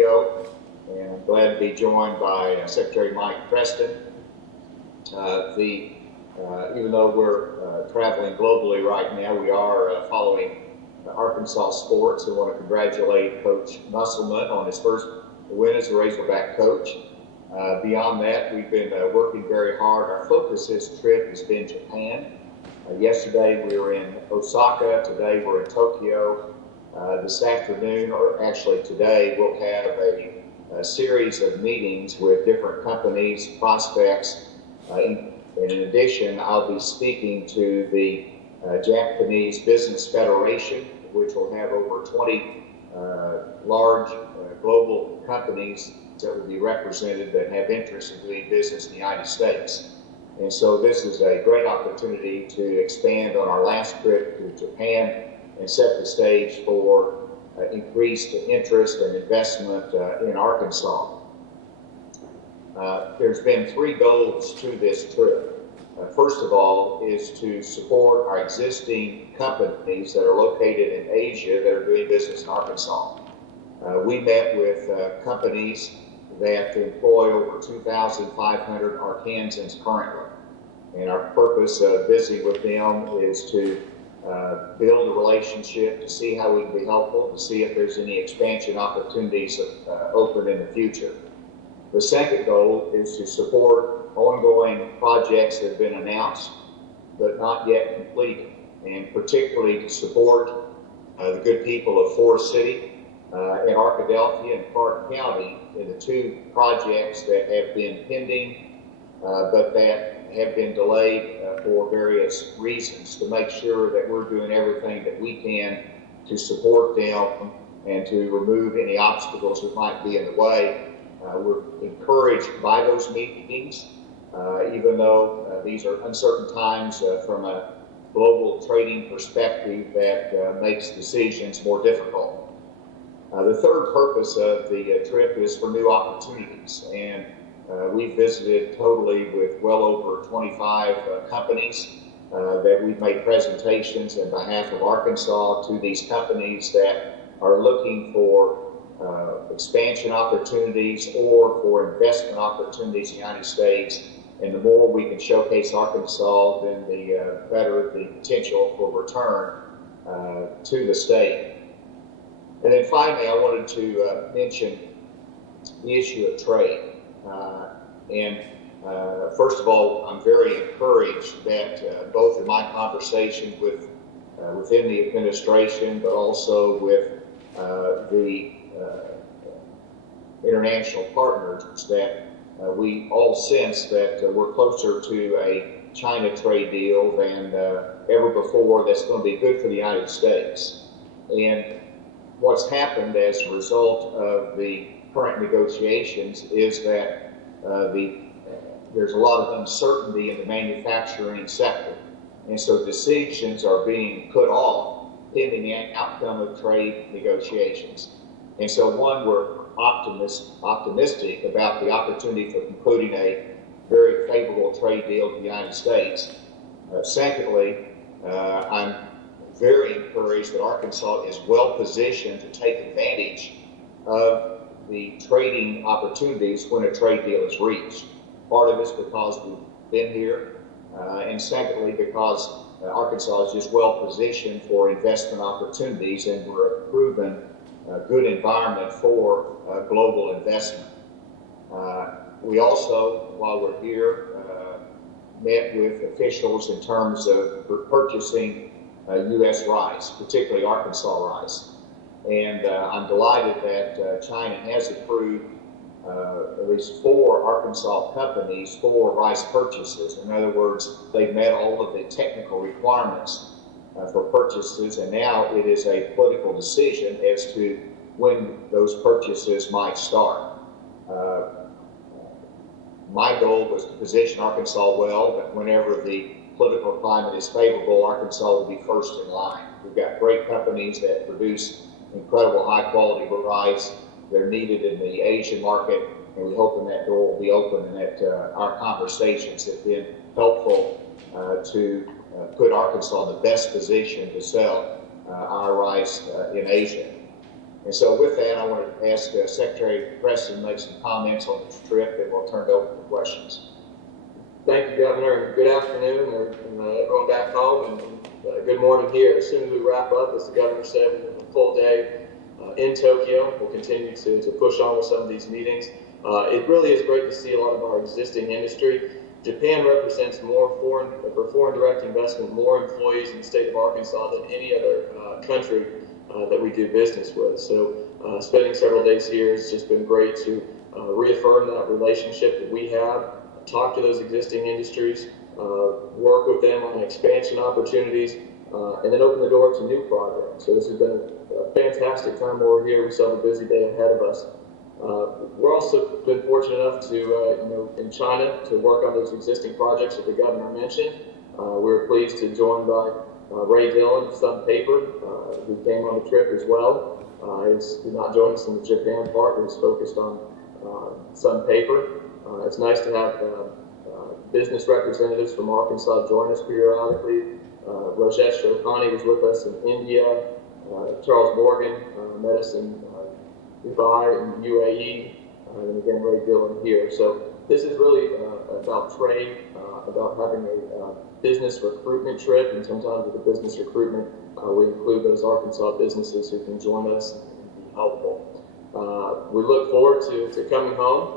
Tokyo, and I'm glad to be joined by Secretary Mike Preston. Even though we're traveling globally right now, we are following Arkansas sports, and want to congratulate Coach Musselman on his first win as a Razorback coach. Beyond that, we've been working very hard. Our focus this trip has been Japan. Yesterday we were in Osaka, today we're in Tokyo. This afternoon, or actually today, we'll have a series of meetings with different companies, prospects. In addition, I'll be speaking to the Japanese Business Federation, which will have over 20 large global companies that will be represented that have interest in doing business in the United States. And so this is a great opportunity to expand on our last trip to Japan and set the stage for increased interest and investment in Arkansas. There's been three goals to this trip. First of all is to support our existing companies that are located in Asia that are doing business in Arkansas. We met with companies that employ over 2,500 Arkansans currently. And our purpose of visiting with them is to build a relationship, to see how we can be helpful, to see if there's any expansion opportunities open in the future. The second goal is to support ongoing projects that have been announced but not yet completed, and particularly to support the good people of Forest City and Arkadelphia and Clark County in the two projects that have been pending but that have been delayed for various reasons, to make sure that we're doing everything that we can to support them and to remove any obstacles that might be in the way. We're encouraged by those meetings, even though these are uncertain times from a global trading perspective that makes decisions more difficult. The third purpose of the trip is for new opportunities, and we've visited totally with well over 25 companies that we've made presentations on behalf of Arkansas to these companies that are looking for expansion opportunities or for investment opportunities in the United States. And the more we can showcase Arkansas, then the better the potential for return to the state. And then finally, I wanted to mention the issue of trade. First of all, I'm very encouraged that both in my conversations within the administration, but also with the international partners, that we all sense that we're closer to a China trade deal than ever before that's going to be good for the United States. And what's happened as a result of the current negotiations is that there's a lot of uncertainty in the manufacturing sector. And so decisions are being put off pending the outcome of trade negotiations. And so we're optimistic about the opportunity for concluding a very favorable trade deal with the United States. Secondly, I'm very encouraged that Arkansas is well positioned to take advantage of the trading opportunities when a trade deal is reached. Part of it's because we've been here, and secondly, because Arkansas is just well positioned for investment opportunities, and we're a proven good environment for global investment. We also, while we're here, met with officials in terms of purchasing U.S. rice, particularly Arkansas rice. And I'm delighted that China has approved at least 4 Arkansas companies for rice purchases. In other words, they've met all of the technical requirements for purchases, and now it is a political decision as to when those purchases might start. My goal was to position Arkansas well, but whenever the political climate is favorable, Arkansas will be first in line. We've got great companies that produce incredible high-quality rice. They're needed in the Asian market, and we hope that door will be open, and that our conversations have been helpful to put Arkansas in the best position to sell our rice in Asia. And so with that, I want to ask Secretary Preston to make some comments on the trip, and we'll turn it over for questions. Thank you, Governor, and good afternoon, and everyone back home, and good morning here. As soon as we wrap up, as the Governor said, we have a full day in Tokyo. We'll continue to push on with some of these meetings. It really is great to see a lot of our existing industry. Japan represents for foreign direct investment, more employees in the state of Arkansas than any other country that we do business with. So spending several days here has just been great to reaffirm that relationship that we have, talk to those existing industries, work with them on expansion opportunities, and then open the door to new projects. So this has been a fantastic time over here. We still have a busy day ahead of us. We're also been fortunate enough to, in China, to work on those existing projects that the Governor mentioned. We're pleased to join by Ray Dillon of Sun Paper, who came on the trip as well. He's not joined us in the Japan part, but he's focused on Sun Paper. It's nice to have business representatives from Arkansas join us periodically. Rajesh Shohani was with us in India. Charles Morgan met us in Dubai and UAE, and again Ray Dillon here. So this is really about trade, about having a business recruitment trip, and sometimes with the business recruitment we include those Arkansas businesses who can join us and be helpful. We look forward to coming home.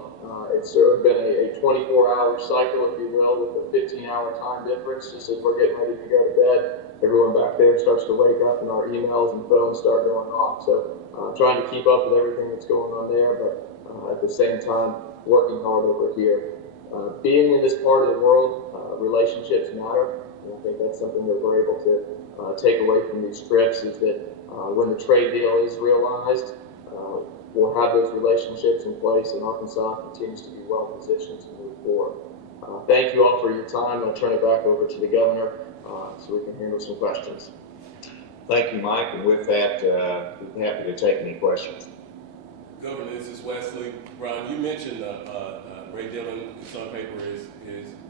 It's sort of been a 24-hour cycle, if you will, with a 15-hour time difference. Just as we're getting ready to go to bed, everyone back there starts to wake up and our emails and phones start going off. So trying to keep up with everything that's going on there, but at the same time, working hard over here. Being in this part of the world, relationships matter. And I think that's something that we're able to take away from these trips, is that when the trade deal is realized, we'll have those relationships in place, and Arkansas continues to be well positioned to move forward. Thank you all for your time. I'll turn it back over to the Governor so we can handle some questions. Thank you, Mike, and with that, we'd be happy to take any questions. Governor, this is Wesley. Ron, you mentioned Ray Dillon, Sun Paper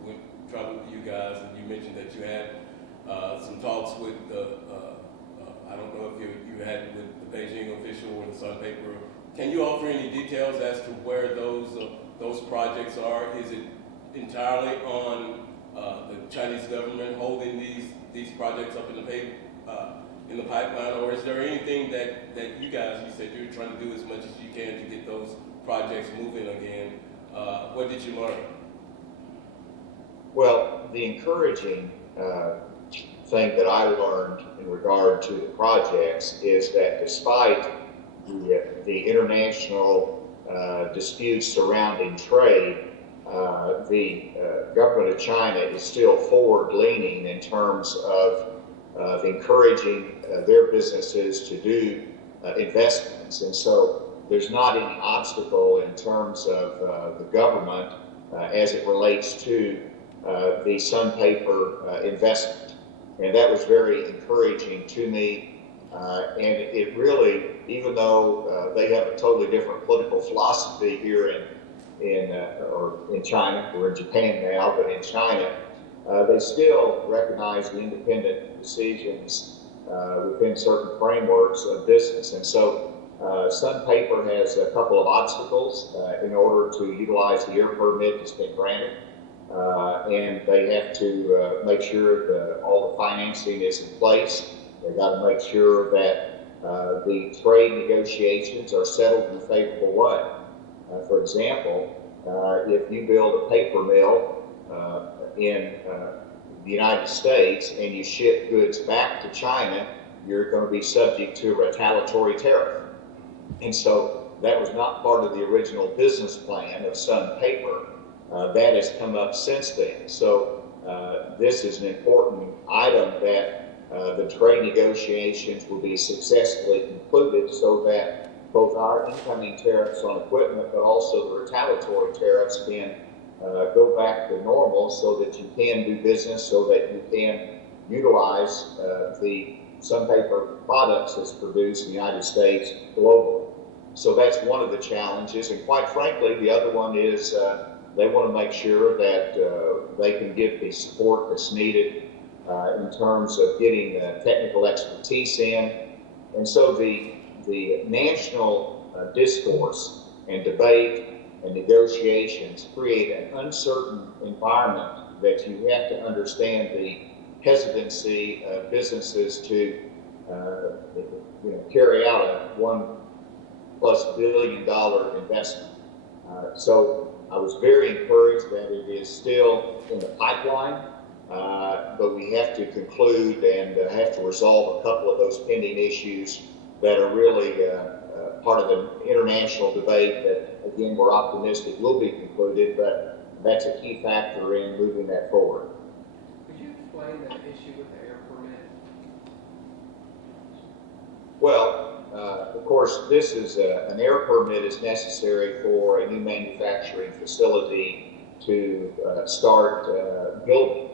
went travel with you guys, and you mentioned that you had some talks with I don't know if you had with the Beijing official or the Sun Paper. Can you offer any details as to where those projects are? Is it entirely on the Chinese government holding these projects up in the pipeline, or is there anything that you guys, you said you're trying to do as much as you can to get those projects moving again? What did you learn? Well, the encouraging thing that I learned in regard to the projects is that despite the international disputes surrounding trade, the government of China is still forward-leaning in terms of encouraging their businesses to do investments. And so there's not any obstacle in terms of the government as it relates to the Sun Paper investment. And that was very encouraging to me. And it really, even though they have a totally different political philosophy here in China, or in Japan now, but in China, they still recognize the independent decisions within certain frameworks of business. And so Sun Paper has a couple of obstacles in order to utilize the air permit that's been granted. And they have to make sure that all the financing is in place. They've got to make sure that the trade negotiations are settled in a favorable way. For example, if you build a paper mill in the United States and you ship goods back to China, you're going to be subject to a retaliatory tariff. And so that was not part of the original business plan of Sun Paper. That has come up since then. So this is an important item that the trade negotiations will be successfully concluded, so that both our incoming tariffs on equipment, but also the retaliatory tariffs, can go back to normal, so that you can do business, so that you can utilize the Sun Paper products that's produced in the United States globally. So that's one of the challenges, and quite frankly, the other one is they want to make sure that they can give the support that's needed in terms of getting technical expertise in. And so the the national discourse and debate and negotiations create an uncertain environment that you have to understand the hesitancy of businesses to carry out a $1+ billion investment. So I was very encouraged that it is still in the pipeline, but we have to conclude and have to resolve a couple of those pending issues that are really part of the international debate that, again, we're optimistic will be concluded, but that's a key factor in moving that forward. Could you explain that issue with the air permit? Well, of course, this is an air permit is necessary for a new manufacturing facility to start building,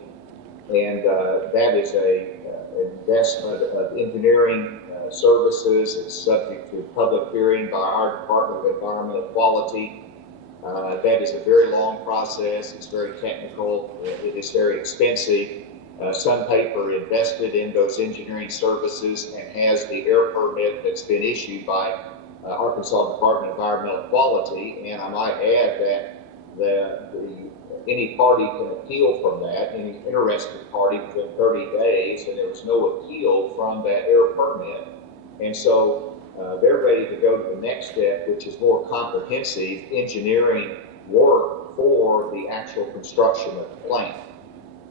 and that is an investment of engineering services. It's subject to public hearing by our Department of Environmental Quality. That is a very long process. It's very technical. It is very expensive. SunPaper invested in those engineering services and has the air permit that's been issued by Arkansas Department of Environmental Quality. And I might add that any party can appeal from that, any interested party within 30 days, and there was no appeal from that air permit. And so they're ready to go to the next step, which is more comprehensive engineering work for the actual construction of the plant.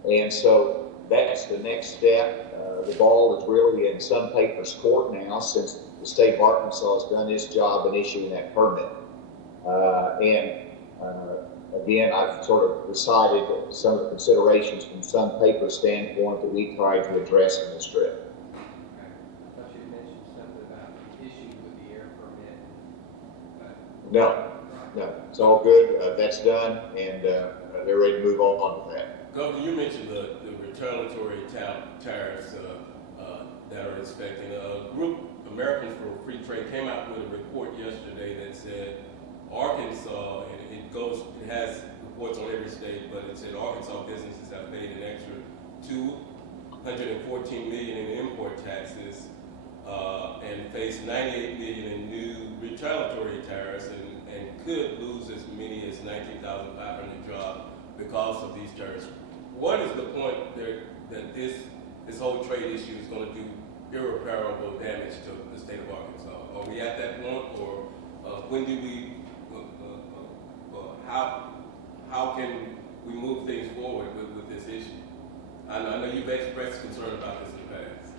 And so that's the next step. The ball is really in SunPaper's court now, since the state of Arkansas has done its job in issuing that permit. Again, I've sort of decided some of the considerations from SunPaper's standpoint that we tried to address in this trip. I thought you mentioned something about issues with the air permit. No, it's all good. That's done, and they're ready to move on with that. Governor, you mentioned the retaliatory tariffs that are expecting. A group, Americans for Free Trade, came out with a report yesterday that said Arkansas, and it has reports on every state, but it said Arkansas businesses have paid an extra $214 million in import taxes and face $98 million in new retaliatory tariffs, and could lose as many as 19,500 jobs because of these tariffs. What is the point there that this whole trade issue is going to do irreparable damage to the state of Arkansas? Are we at that point, or when do we? How can we move things forward with this issue? I know you've expressed concern about this in the past.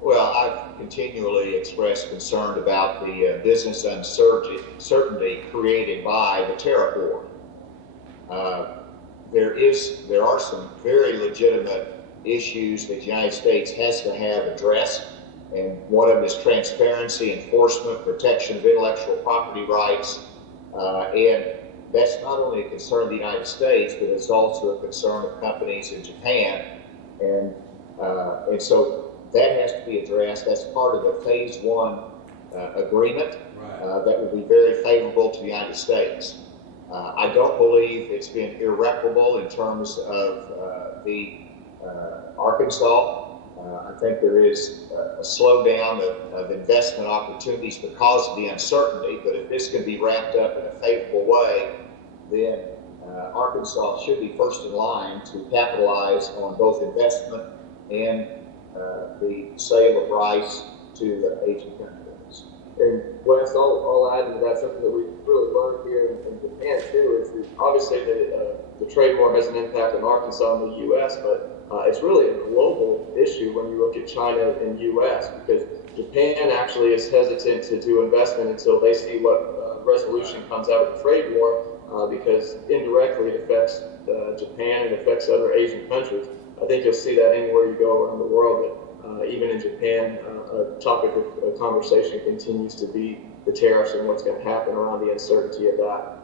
Well, I've continually expressed concern about the business uncertainty created by the tariff war. There are some very legitimate issues that the United States has to have addressed, and one of them is transparency, enforcement, protection of intellectual property rights, and that's not only a concern of the United States, but it's also a concern of companies in Japan, and so that has to be addressed. That's part of the Phase 1 agreement that will be very favorable to the United States. I don't believe it's been irreparable in terms of the Arkansas. I think there is a slowdown of investment opportunities because of the uncertainty, but if this can be wrapped up in a favorable way, then Arkansas should be first in line to capitalize on both investment and the sale of rice to Asian countries. And Wes, I'll add to that something that we really learned here in Japan too is that obviously the trade war has an impact on Arkansas and the U.S., but it's really a global issue when you look at China and U.S. because Japan actually is hesitant to do investment until they see what resolution comes out of the trade war because indirectly it affects Japan and affects other Asian countries. I think you'll see that anywhere you go around the world, but even in Japan, a topic of conversation continues to be the tariffs and what's going to happen around the uncertainty of that.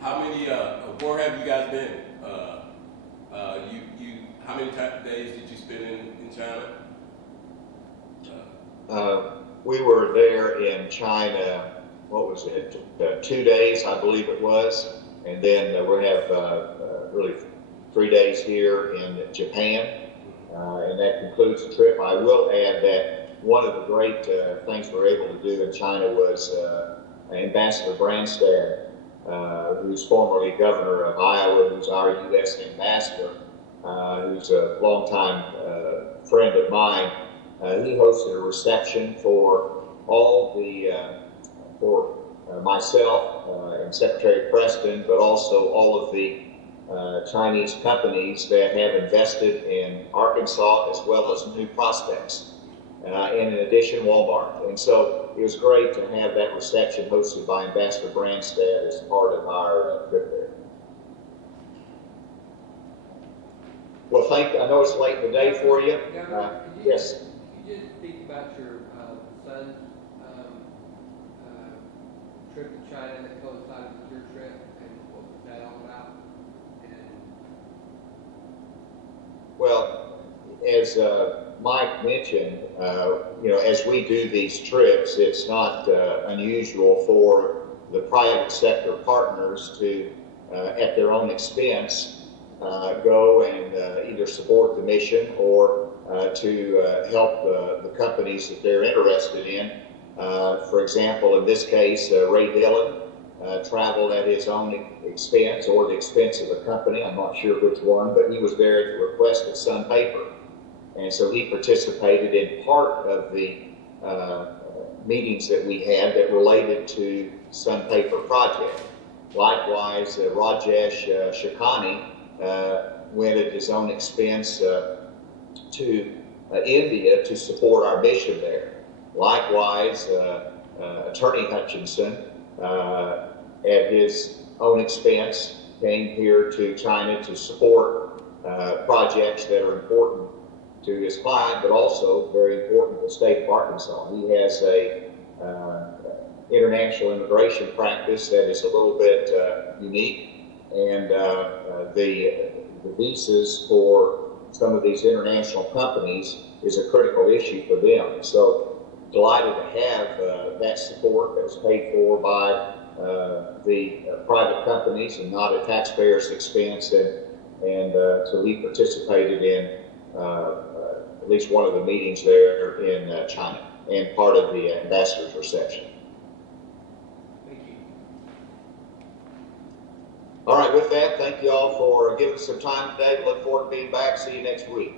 How many, where have you guys been? How many days did you spend in China? We were there in China, what was it, 2 days, I believe it was. And then we have really 3 days here in Japan, and that concludes the trip. I will add that one of the great things we were able to do in China was Ambassador Branstad, who's formerly governor of Iowa, who's our U.S. ambassador, who's a longtime friend of mine. He hosted a reception for all the, for myself and Secretary Preston, but also all of the Chinese companies that have invested in Arkansas as well as new prospects. And in addition, Walmart. And so it was great to have that reception hosted by Ambassador Branstad as part of our trip there. Well, I know it's late in the day for you. Yes. Could you just speak about your son's trip to China that coincided with your trip, and what was that all about? Well, as Mike mentioned, as we do these trips, it's not unusual for the private sector partners to, at their own expense, go and either support the mission or to help the companies that they're interested in. For example, in this case, Ray Dillon traveled at his own expense or the expense of the company. I'm not sure which one, but he was there at the request of Sun Paper. And so he participated in part of the meetings that we had that related to Sun Paper project. Likewise, Rajesh Shakani went at his own expense to India to support our mission there. Likewise, Attorney Hutchinson, at his own expense, came here to China to support projects that are important to his client, but also very important to the state of Arkansas. He has a international immigration practice that is a little bit unique, and the visas for some of these international companies is a critical issue for them. So delighted to have that support that was paid for by the private companies and not a taxpayer's expense, and so he participated in at least one of the meetings there in China and part of the ambassador's reception. Thank you. All right, with that, thank you all for giving us some time today. Look forward to being back. See you next week.